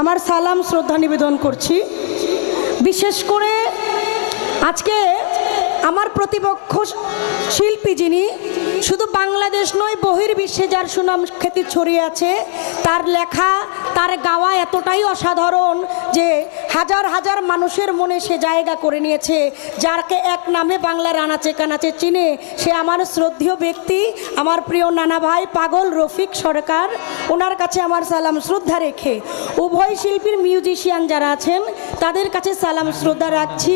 আমার সালাম শ্রদ্ধা নিবেদন করছি। বিশেষ করে আজকে আমার প্রতিপক্ষ শিল্পী যিনি শুধু বাংলাদেশ নয়, বহির্বিশ্বে যার সুনাম খ্যাতি ছড়িয়ে আছে, তার লেখা, তার গাওয়া এতটাই অসাধারণ যে হাজার হাজার মানুষের মনে সে জায়গা করে নিয়েছে, যারকে এক নামে বাংলার আনাচে কানাচে চিনে সে আমার শ্রদ্ধেয় ব্যক্তি, আমার প্রিয় নানা ভাই পাগল রফিক সরকার, ওনার কাছে আমার সালাম শ্রদ্ধা রেখে। উভয় শিল্পীর মিউজিশিয়ান যারা আছেন, তাদের কাছে সালাম শ্রদ্ধা রাখছি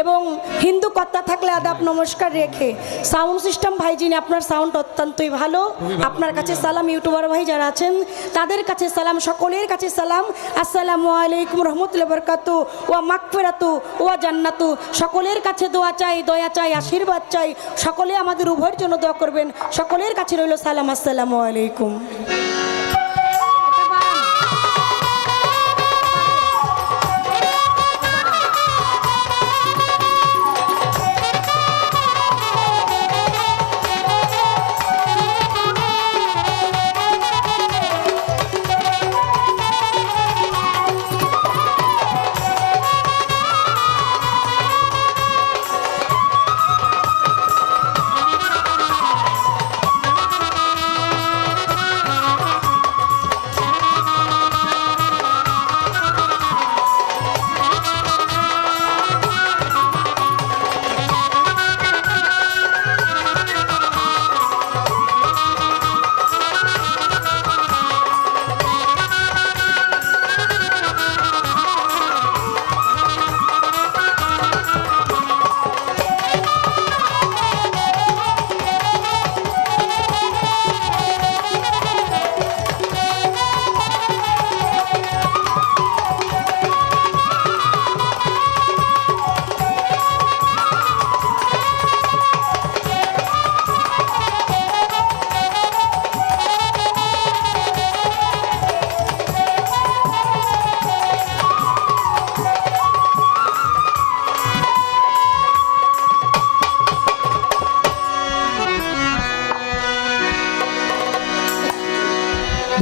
এবং হিন্দু কর্তা থাকলে আদাব নমস্কার রেখে, সাউন্ড সিস্টেম ভাই যিনি আপনার সাউন্ড অত্যন্তই ভালো। আপনার কাছে সালাম ইউটিউবার ভাই যারা আছেন তাদের কাছে সালাম সকলের কাছে সালাম। আসসালামু আলাইকুম রহমতুল্লাহ বরকাতু ও মাকফেরাতু ও জান্নাতু। সকলের কাছে দোয়া চাই দয়া চাই আশীর্বাদ চাই। সকলে আমাদের উভয়ের জন্য দোয়া করবেন। সকলের কাছে রইল সালাম। আসসালামু আলাইকুম।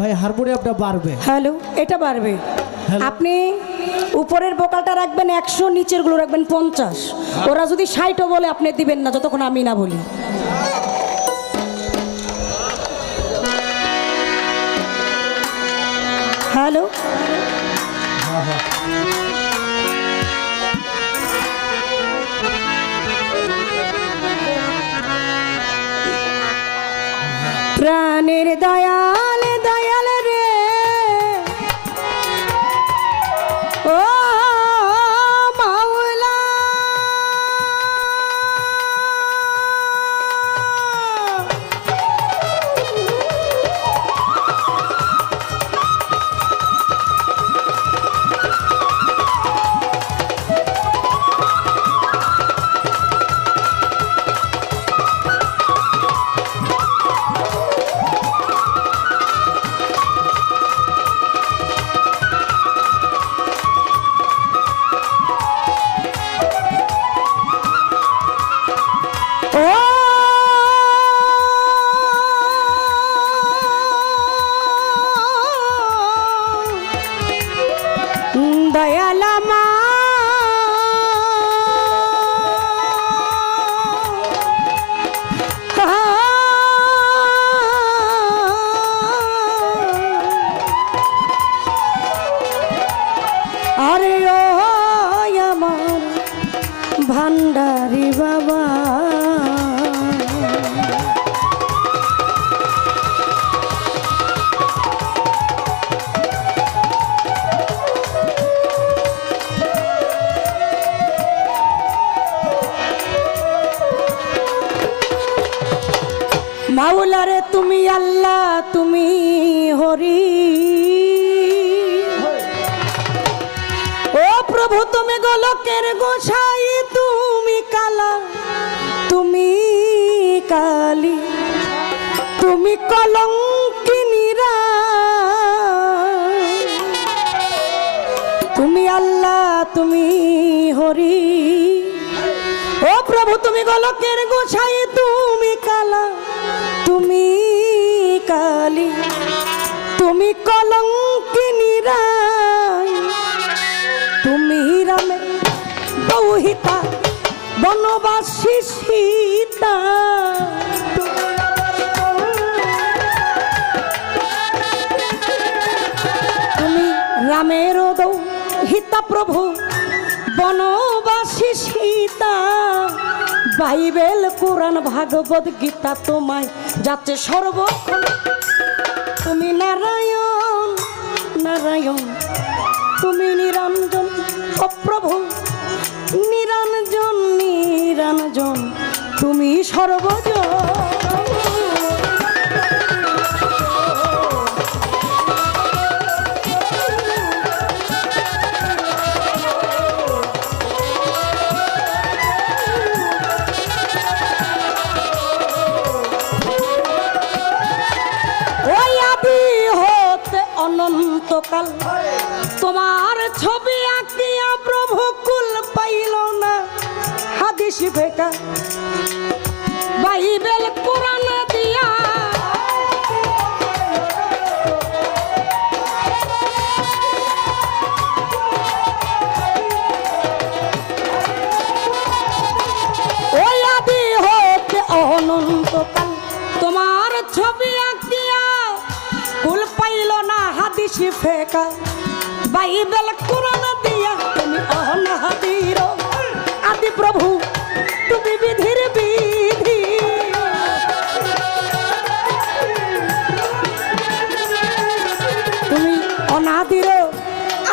ভাই হারমোনিয়ামটা বাড়বে। হ্যালো এটা বাড়বে। আপনি উপরের বোকালটা রাখবেন একশো নিচেরগুলো রাখবেন পঞ্চাশ। ওরা যদি ষাটও বলে আপনি দিবেন না যতক্ষণ আমি না বলি। হ্যালো। প্রাণের দয়াল মাওলারে তুমি আল্লাহ, তুমি হরি। ও প্রভু, তুমি গোলকের গোসাই, তুমি কালা, তুমি কালী, তুমি কলঙ্কিনীরা তুমি আল্লাহ, তুমি হরি। ও প্রভু, তুমি গোলকের গোসাই তুমি কালা তুমি কালী তুমি কলঙ্কিনী রায় তুমি রামে বৌহিতা বনবাসী সীতা। তুমি রামের দৌ হিতা প্রভু, বনবাসী সীতা। বাইবেল, কোরআন, ভাগবত, গীতা তোমায় যাচ্ছে সর্বক্ষণ। তুমি নারায়ণ নারায়ণ। তুমি নিরঞ্জন ও প্রভু নিরঞ্জন নিরঞ্জন। তুমি সর্বজন হাদিস ফেকা। বাইবেল কোরআন দিয়া তুমি অনাহাদির আদি প্রভু, তুমি বিধির বিধি। তুমি অনাদির,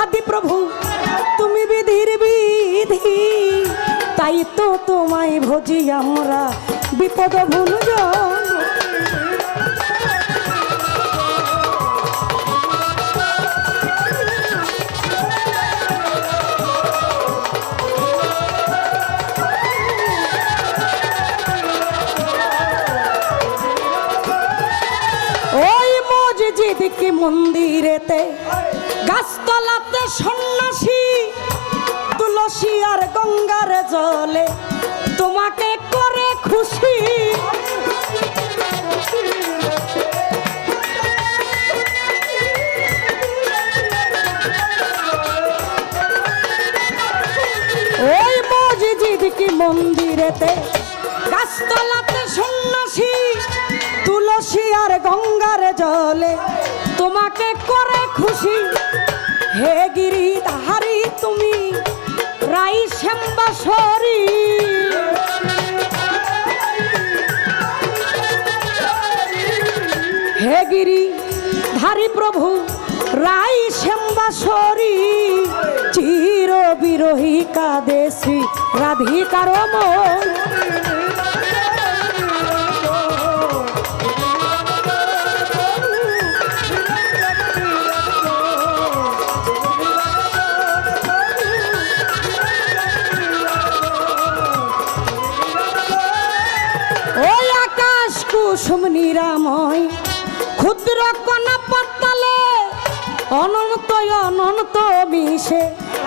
আদি প্রভু, তুমি বিধির বিধি। তাই তো তোমায় ভজি আমরা, বিপদ ভুলজ ওই মন্দিরেতে, গাছতলাতে সন্ন্যাসী, তুলসী আর গঙ্গার জলে তোমাকে করে খুশি। ওই মসজিদ কি মন্দিরেতে, গাছতলাতে তুলসী আর গঙ্গার জলে। তোমাকে করে খুশি। হে গিরি ধারি তুমি রাই শ্যাম্বাসরী হে গিরি ধারি প্রভু রাই শ্যাম্বাসরী চির বিরোহী কাদেশী রাধিকার মন।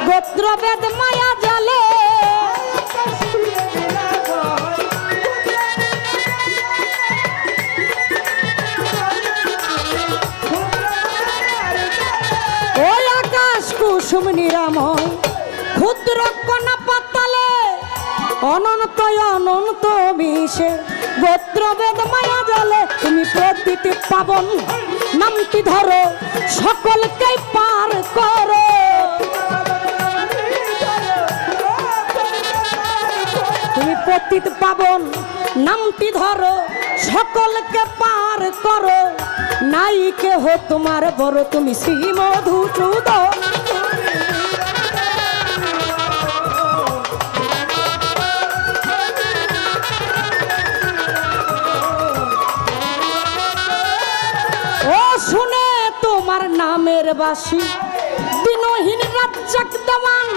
গোত্রবেদ মায়া জালে। ওই আকাশ কুসুম নিরাময়, ক্ষুদ্র কণা পাতালে, অনন্ত অনন্ত মিশে। গোত্রবেদ মায়া জালে, তুমি প্রতিটি পাবন, নামটি ধরো সকলকে পার করো। পতিত পাবন। নামটি ধরো, সকলকে পার করো। নাই কেহ তোমার বড়, তুমি শ্রী মধুসূদ ও শুনে তোমার নামের বাসী দিনহীন রাজ্জাক দেওয়ান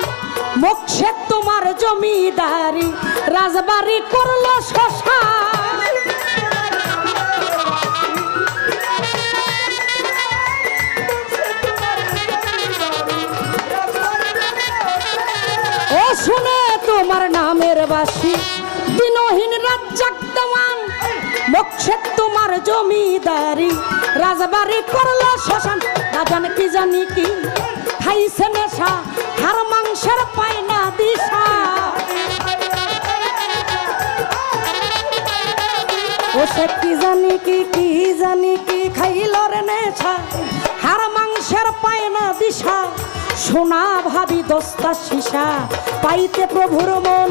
মোক্ষে তোমার জমিদারি, রাজবাড়ি করল শশা। ও শুনে তোমার নামের বাসী দিনহীন রাজ্জাক দেওয়ান মোক্ষে তোমার জমিদারি, রাজবাড়ি করল শ্মশান জান কি জানি কি। খাইছে নেশা, হার মাংসের পায় না দিশা। ও সে কি জানি কি কি জানি কি খাইল রে নেশা, হার মাংসের পায় না দিশা। সোনা ভাবি দস্তা সীসা, পাইতে প্রভুর মন।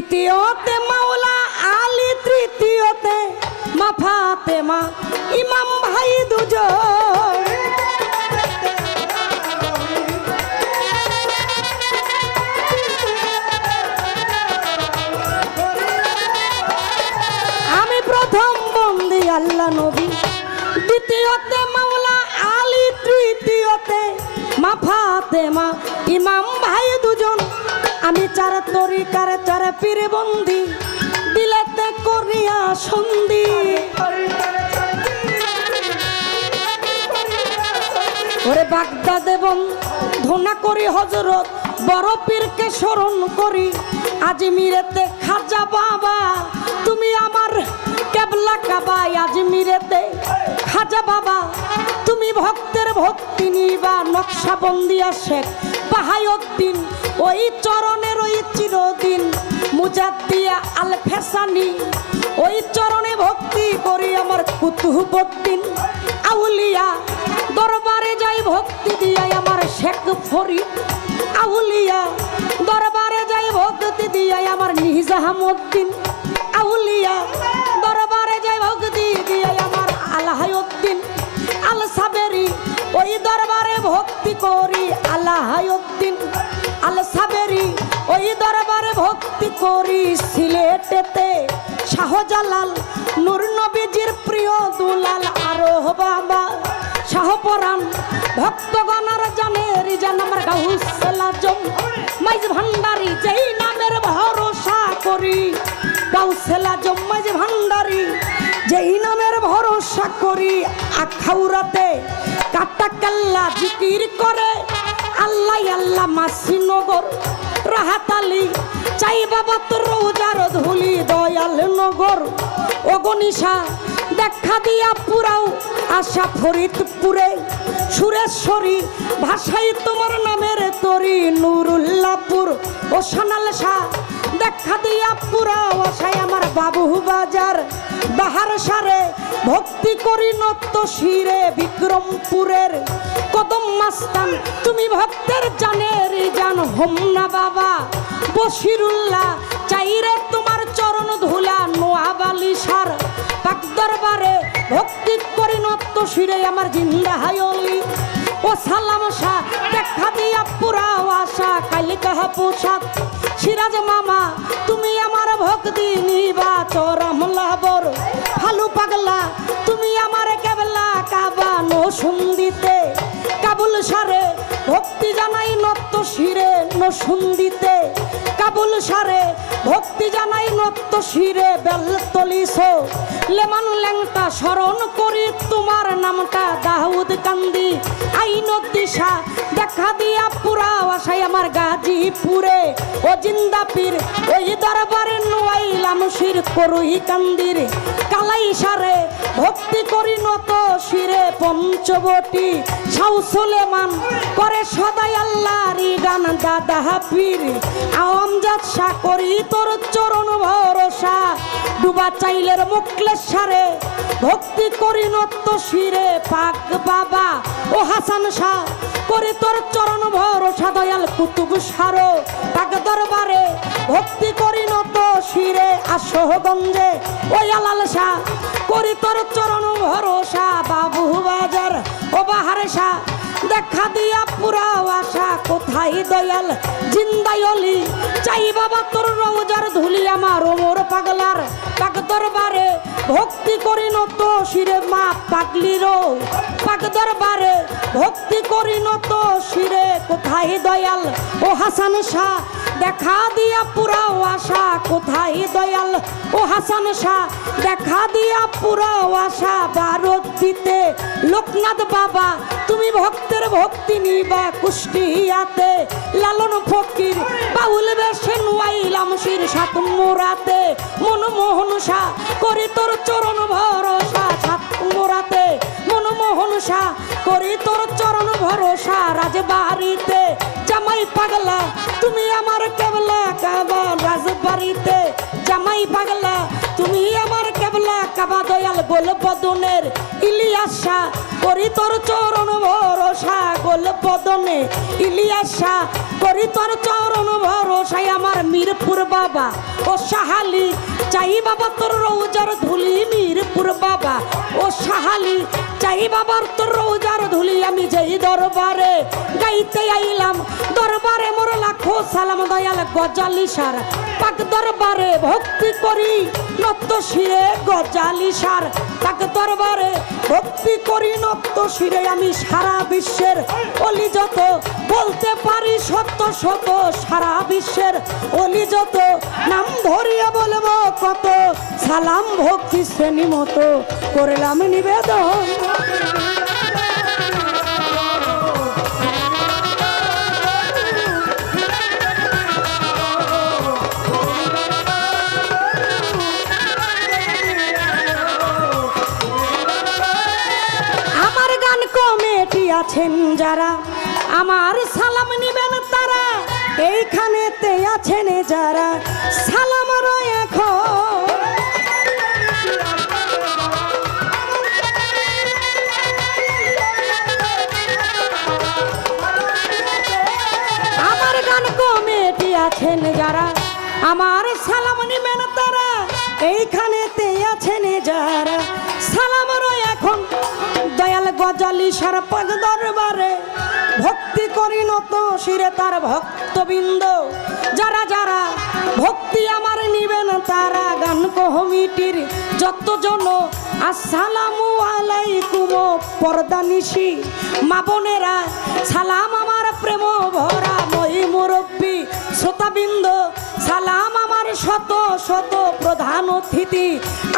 দ্বিতীয়তে মাওলা আলী, তৃতীয়তে মা ইমাম ভাই দুজন। আমি প্রথম বন্দি আল্লাহ নবী। দ্বিতীয়তে মাওলা আলী, তৃতীয়তে মা ইমাম ভাই আমি চার তরিকার চার পীর বন্দি দিলেতে করিয়া সন্ধি। ওরে বাগদাদ এবং ধনা করি হজরত বড় পীরকে স্মরণ করি। আজমিরেতে খাজা বাবা, তুমি আমার কেবলা কাবাই আজমিরেতে খাজা বাবা, তুমি ভক্তের ভক্তি নিবা, নকশাবন্দিয়া শেখ। পাহায়ুদ্দিন ওই চরণের ওই চিরদিন। মুজাদ্দিয়া আল ফেসানি ওই চরণে ভক্তি করি আমার কুতুহবদ্দিন আউলিয়া দরবারে যাই ভক্তি দিয়াই আমার শেখ ফরিদ। আউলিয়া দরবারে যাই ভক্তি দিয়াই আমার নিজাহামুদ্দিন আউলিয়া দরবারে যাই ভক্তি দিয়াই আমার আলাহায়ুদ্দিন। আল সাবেরি ওই দরবারে ভক্তি করি আলাহায়ুদ্দিন আল সাবেরি ওই দরবারে ভক্তি করি সিলেটেতে শাহজালাল নূর নবীজির প্রিয় দুলাল আরও বাবা। শাহপরাণ ভক্তগণার জান আমার গাউসলা জম। মাইজ ভান্ডারি যেই নামের ভরসা করি। গাউসেলা জম, মাইজ ভান্ডারি যেই নামের ভরসা করি। আখাউরাতে কাটা কাল্লা জিকির করে। আল্লাহ আল্লাহ মাসিনগর রাহাতালি। চাই বাবা তোর রোজার ধুলি, দয়াল নগর। অগনিশা দেখা দিয়া পুরাও আশা ফরিদপুরে। সুরেশ্বরী ভাষাই তোমার নামের তরি নুরুল্লাপুর। ও সোনাল শাহ দেখা দিয়া পুরাও আশায় আমার বাবু বাজার। বাহার সারে ভক্তি করি নত্য শিরে বিক্রমপুরের। কদম মাস্তান, তুমি ভক্তের জানের জান হোমনা বাবা। বসিরুল্লাহ চাইরে তোমার চরণ ধুলা নোয়াবালি সার। পাক দরবারে ভক্তি করি নত্য শিরে আমার জিন্দা হায়লি। ও সালাম শাহ, দেখা দিয়া পুরা আশা কালি কাহা পোশাক। সিরাজ মামা, তুমি আমার ভক্তি নিবা চরম লাবর ভালো পাগলা, তুমি আমার কেবলা কাবা নো সুন্দিতে কাবুল সারে, ভক্তি জানাই নত্য শিরে নো সুন্দিতে সারে, ভক্তি জানাই নত্য শিরে, বেল তলিস লেমান ল্যাংটা স্মরণ করি, তোমার নামটা দাউদ কান্দি। আইন দিশা, দেখা দিয়া পুরা আশাই আমার গাজীপুরে। ও জিন্দা পীর, ওই দরবারে নুয়াইলাম শির করুই কান্দির। কালাই সারে, ভক্তি করি নত শিরে পঞ্চবটি। সাউ সুলেমান করে সদাই আল্লাহরি গান, দাদা হাফির আমজাদ শাহ করি তোর চরণ ভরসা। ডুবা চাইলের মুকলেশ্বরে, ভক্তি করি নত্য শিরে। পাক বাবা, ও হাসান শাহ, করি তোর চরণ ভরসা, দয়াল কুতুব সারো। পাক দরবারে, ভক্তি করি নত শিরে। আশোহগঞ্জে ওই আলাল শাহ, করি তোর চরণ ভরসা। বাবু বাজার, ও বাহারে শাহ দেখা দিয়া পুরাও আশা, কোথায় দয়াল? জিন্দায়লি চাই বাবা তোর রোজার ধুলি আমার ওমর পাগলার পাক দরবারে ভক্তি করি নত শিরে মা পাগলির। পাক দরবারে ভক্তি করি নত শিরে, কোথায় দয়াল? ও হাসান শাহ, দেখা দিয়া পুরাও আশা, কোথায় দয়াল? ও হাসান শাহ, দেখা দিয়া পুরাও আশা ভারত দিতে লোকনাথ বাবা তুমি ভক্তের ভক্তি নিবা কুষ্টিয়াতে, লালন ফকির বাউল বেশে নুয়াইলাম শির সাত মোরাতে। মনমোহন শাহ করি তোর চরণ ভরসা, সাত মোরাতে। মনমোহন শাহ করি তোর চরণ ভরসা, রাজবাড়িতে। জামাই পাগলা, তুমি আমার কেবলা কাবা রাজবাড়িতে। জামাই পাগলা, তুমি আমার কেবলা, কাবা দয়াল গোল বদনের ইলিয়াসা, করি তোর চরণ ভরসা গোল বদনে ইলিয়াসা, করি তোর চরণ ভরসায় আমার মিরপুর বাবা। ও সাহালি, চাই বাবা তোর রৌজার ধুলি মিরপুর বাবা। ও সাহালি চাই বাবার তোর রৌজার ধুলি আমি যেই দরবারে গাইতে আইলাম, দরবারে মোর লাখো সালাম, দয়াল গজালিসার পাক দরবারে ভক্তি করি নত্য শিরে গজালিসার পাক দরবারে ভক্তি করি নত্য শিরে আমি সারা বিশ্বের অলি যত, বলতে পারি সত্য শত সারা বিশ্বের অলি যত। নাম ধরিয়া বলব কত, সালাম ভক্তি শ্রেণি মতো করলাম নিবেদন। আছেন যারা, আমার সালাম নিবেন তারা, এইখানেতে আছেন যারা, সালাম আমার গান কমেটি আছেন যারা, আমার সালাম নিবেন তারা, এইখানেতে আছেন যারা, সালাম রয় এখন দয়াল গজালি সারপাক দরবারে ভক্তি করি নত শিরে তার ভক্তবৃন্দ। যারা যারা ভক্তি আমার নিবেন, তারা গান কমিটির যতজন। আসসালামু আলাইকুম, পর্দা নিশি। মা বোনেরা, সালাম আমার প্রেম ভরা মই মুরব্বী, শ্রোতাবৃন্দ। সালাম আমার শত শত প্রধান অতিথি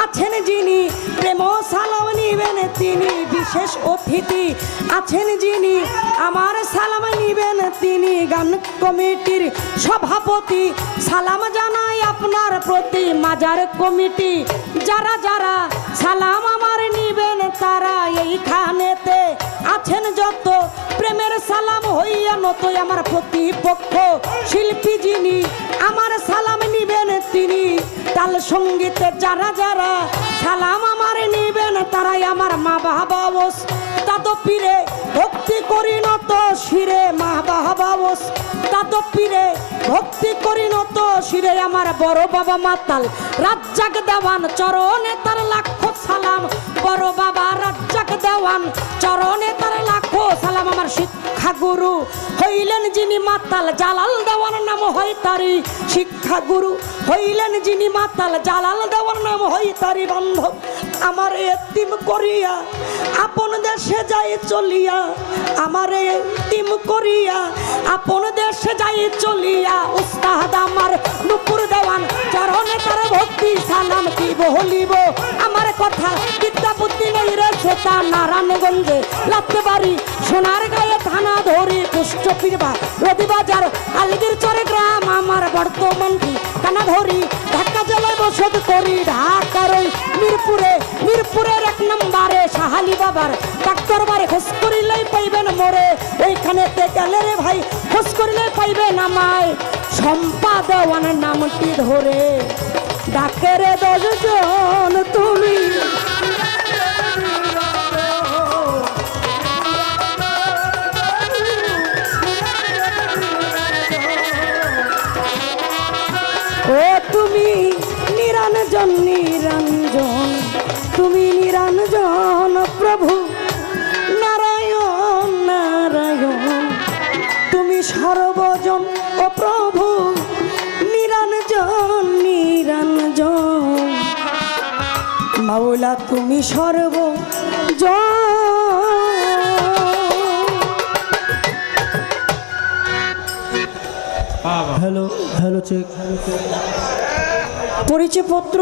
আছেন যিনি, প্রেম সালাম নিবেন তিনি বিশেষ অতিথি। আছেন যিনি, আমার সালাম নিবেন তিনি গান কমিটির সভাপতি। সালাম জানাই আপনার প্রতি মাজার কমিটি। যারা যারা সালাম নিবেন তারা এইখানেতে। আছেন যত, প্রেমের সালাম হইয়া নতই আমার প্রতিপক্ষ। শিল্পী যিনি, আমার সালাম নিবেন তিনি। তাল সঙ্গীতে যারা যারা সালাম আমার নিবেন, তারাই আমার মা বাবা তাত পীরে ভক্তি করি নত শিরে মা বাবা তাত পীরে ভক্তি করি নত শিরে আমার বড় বাবা মাতাল। রাজ্জাক দেওয়ান চরণে তার লাখো সালাম, বড় বাবা রাজ্জাক দেওয়ান। চরণে তার লাখো সালাম আমার শিক্ষা গুরু হইলেন যিনি মাতাল, জালাল দেওয়ার নাম হয় তারি শিক্ষা গুরু হইলেন যিনি মাতাল, জালাল দেওয়ার নাম হয় তারি বান্ধব আমার এতিম করিয়া, আপন দেশে যাই চলিয়া। আমার এতিম করিয়া, আপন দেশে যাই চলিয়া। উস্তাদ আমার নুপুর দেওয়ান, চরণে তার ভক্তি সালাম কি বলিব কথা, বিদ্যা বুদ্ধি নেই রে শ্রোতা নারায়ণগঞ্জে। লাগতে পারি সোনার গায়ে থানা ধরি পুষ্ট পীরবা রবিবাজার আলগির চরে গ্রাম, আমার বর্তমান কানা ধরি, ঢাকা জেলায় বসত করি, ঢাকার ওই মিরপুরে। মিরপুরের এক নম্বরে সাহালি বাবার। ডাক্তার বারে খোঁজ করিলেই পাইবেন মোরে। ওইখানে গেলে রে ভাই, খোঁজ করিলে পাইবেন আমায়। সম্পাদওয়ান নামটি ধরে। ডাকে রে দশজন তুমি ও তুমি নিরঞ্জন নিরঞ্জন তুমি নিরঞ্জন প্রভু। সর্ব হ্যালো হ্যালো চেক পরিচয়পত্র